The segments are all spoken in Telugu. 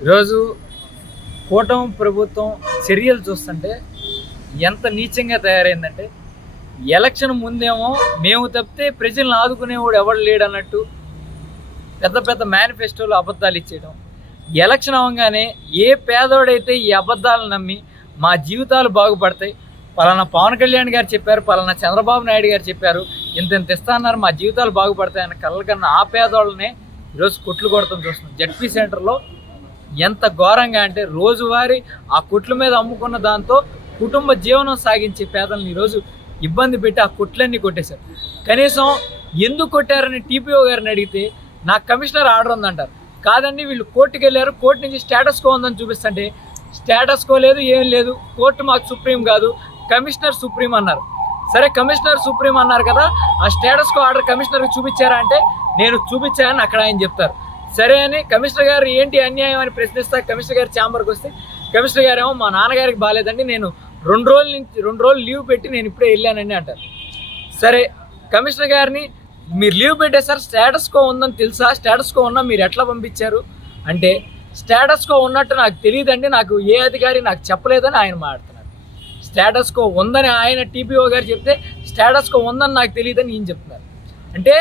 ఈరోజు కూటమి ప్రభుత్వం చర్యలు చూస్తుంటే ఎంత నీచంగా తయారైందంటే, ఎలక్షన్ ముందేమో మేము తప్పితే ప్రజలను ఆదుకునేవాడు ఎవడు లేడన్నట్టు పెద్ద పెద్ద మేనిఫెస్టోలు అబద్ధాలు ఇచ్చేయడం. ఎలక్షన్ అవ్వగానే ఏ పేదోడైతే ఈ అబద్ధాలను నమ్మి మా జీవితాలు బాగుపడతాయి, పలానా పవన్ కళ్యాణ్ గారు చెప్పారు, పలానా చంద్రబాబు నాయుడు గారు చెప్పారు, ఇంత ఇస్తా అన్నారు, మా జీవితాలు బాగుపడతాయన్న కళ్ళకన్నా ఆ పేదోళ్ళనే ఈరోజు కొట్లు కొడతాం చూస్తున్నాం. జడ్పీ సెంటర్లో ఎంత ఘోరంగా అంటే, రోజువారీ ఆ కొట్ల మీద అమ్ముకున్న దాంతో కుటుంబ జీవనం సాగించే పేదలను ఈరోజు ఇబ్బంది పెట్టి ఆ కొట్లన్నీ కొట్టేశారు. కనీసం ఎందుకు కొట్టారని టీపీఓ గారిని అడిగితే నాకు కమిషనర్ ఆర్డర్ ఉందంటారు. కాదండి, వీళ్ళు కోర్టుకు వెళ్ళారు, కోర్టు నుంచి స్టేటస్ కో ఉందని చూపిస్తుంటే స్టేటస్ కో లేదు, ఏం లేదు, కోర్టు మాకు సుప్రీం కాదు, కమిషనర్ సుప్రీం అన్నారు. సరే, కమిషనర్ సుప్రీం అన్నారు కదా, ఆ స్టేటస్ కో ఆర్డర్ కమిషనర్కి చూపించారా అంటే నేను చూపించానని అక్కడ ఆయన చెప్తారు. సరే అని కమిషనర్ గారు ఏంటి అన్యాయం అని ప్రశ్నిస్తా కమిషనర్ గారు ఛాంబర్కి వస్తే కమిషనర్ గారు ఏమో మా నాన్నగారికి బాగాలేదండి, నేను 2 రోజులు లీవ్ పెట్టి నేను ఇప్పుడే వెళ్ళానండి అంటారు. సరే, కమిషనర్ గారిని మీరు లీవ్ పెట్టేశారు, స్టేటస్ కో ఉందని తెలుసా, స్టేటస్ కో ఉన్నా మీరు ఎట్లా పంపించారు అంటే స్టేటస్ కో ఉన్నట్టు నాకు తెలియదండి, నాకు ఏ అధికారి నాకు చెప్పలేదని ఆయన మాట్లాడుతున్నారు. స్టేటస్ కో ఉందని ఆయన టీపీఓ గారు చెప్తే స్టేటస్ కో ఉందని నాకు తెలియదని ఈయన చెప్తున్నారు. అంటే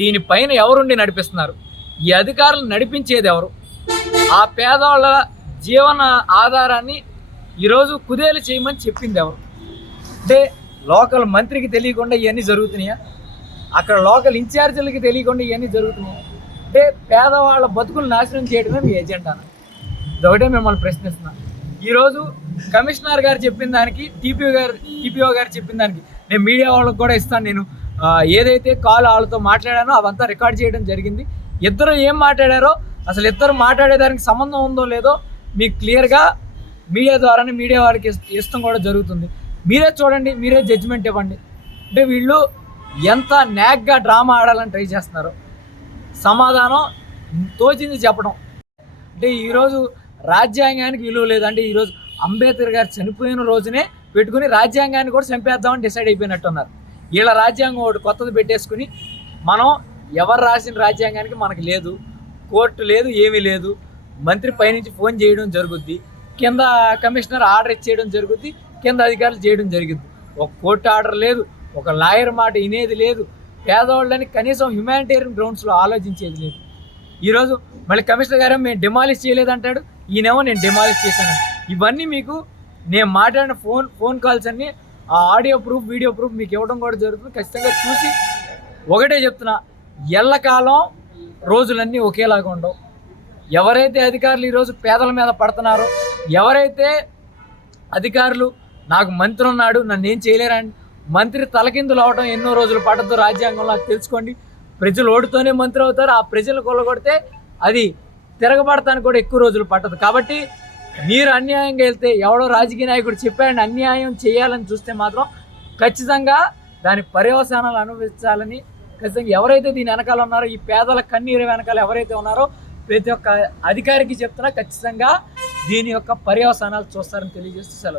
దీనిపైన ఎవరుండి నడిపిస్తున్నారు? ఈ అధికారులు నడిపించేది ఎవరు? ఆ పేదవాళ్ళ జీవన ఆధారాన్ని ఈరోజు కుదేలు చేయమని చెప్పింది ఎవరు? అంటే లోకల్ మంత్రికి తెలియకుండా ఇవన్నీ జరుగుతున్నాయా? అక్కడ లోకల్ ఇన్ఛార్జీలకి తెలియకుండా ఇవన్నీ జరుగుతున్నాయా? అంటే పేదవాళ్ళ బతుకులు నాశనం చేయడమే మీ ఎజెండానా? ఇదొకటే మిమ్మల్ని ప్రశ్నిస్తున్నాను. ఈరోజు కమిషనర్ గారు చెప్పిన దానికి టీపీఓ గారు చెప్పిన దానికి నేను మీడియా వాళ్ళకి కూడా ఇస్తాను. నేను ఏదైతే కాల్ వాళ్ళతో మాట్లాడానో అవంతా రికార్డ్ చేయడం జరిగింది. ఇద్దరు ఏం మాట్లాడారో, అసలు ఇద్దరు మాట్లాడేదానికి సంబంధం ఉందో లేదో మీకు క్లియర్గా మీడియా ద్వారానే మీడియా వారికి ఇష్టం కూడా జరుగుతుంది. మీరే చూడండి, మీరే జడ్జిమెంట్ ఇవ్వండి. అంటే వీళ్ళు ఎంత న్యాక్గా డ్రామా ఆడాలని ట్రై చేస్తున్నారు. సమాధానం తోచింది చెప్పడం. అంటే ఈరోజు రాజ్యాంగానికి విలువ లేదంటే ఈరోజు అంబేద్కర్ గారు చనిపోయిన రోజునే పెట్టుకుని రాజ్యాంగాన్ని కూడా చంపేద్దామని డిసైడ్ అయిపోయినట్టున్నారు. వీళ్ళ రాజ్యాంగం ఒకటి కొత్తది పెట్టేసుకుని మనం ఎవరు రాసిన రాజ్యాంగానికి మనకు లేదు, కోర్టు లేదు, ఏమీ లేదు, మంత్రి పైనుంచి ఫోన్ చేయడం జరుగుద్ది, కింద కమిషనర్ ఆర్డర్ ఇచ్చేయడం జరుగుద్ది, కింద అధికారులు చేయడం జరిగింది. ఒక కోర్టు ఆర్డర్ లేదు, ఒక లాయర్ మాట వినేది లేదు, పేదవాళ్ళని కనీసం హ్యుమానిటేరియన్ గ్రౌండ్స్లో ఆలోచించేది లేదు. ఈరోజు మళ్ళీ కమిషనర్ గారు మేము డిమాలిష్ చేయలేదంటాడు, ఈయనేమో నేను డిమాలిష్ చేశాను. ఇవన్నీ మీకు నేను మాట్లాడిన ఫోన్ కాల్స్ అన్నీ ఆ ఆడియో ప్రూఫ్, వీడియో ప్రూఫ్ మీకు ఇవ్వడం కూడా జరుగుతుంది. ఖచ్చితంగా చూసి ఒకటే చెప్తున్నా, ఎల్లకాలం రోజులన్నీ ఒకేలాగా ఉండవు. ఎవరైతే అధికారులు ఈరోజు పేదల మీద పడుతున్నారో, ఎవరైతే అధికారులు నాకు మంత్రి ఉన్నాడు నన్ను ఏం చేయలేరండి, మంత్రి తలకిందులు అవడం ఎన్నో రోజులు పడద్దు రాజ్యాంగంలో, అది తెలుసుకోండి. ప్రజలు ఓటుతోనే మంత్రి అవుతారు, ఆ ప్రజలు కొల్లగొడితే అది తిరగబడటానికి కూడా ఎక్కువ రోజులు పట్టదు. కాబట్టి మీరు అన్యాయంగా వెళ్తే, ఎవడో రాజకీయ నాయకుడు చెప్పాడని అన్యాయం చేయాలని చూస్తే మాత్రం ఖచ్చితంగా దాని పర్యవసానాలు అనుభవించాలని ఖచ్చితంగా ఎవరైతే దీని వెనకాల ఉన్నారో, ఈ పేదల కన్నీరు వెనకాల ఎవరైతే ఉన్నారో ప్రతి ఒక్క అధికారికి చెప్తున్నా ఖచ్చితంగా దీని యొక్క పర్యవసానాలు చూస్తారని తెలియజేస్తూ సెలవు.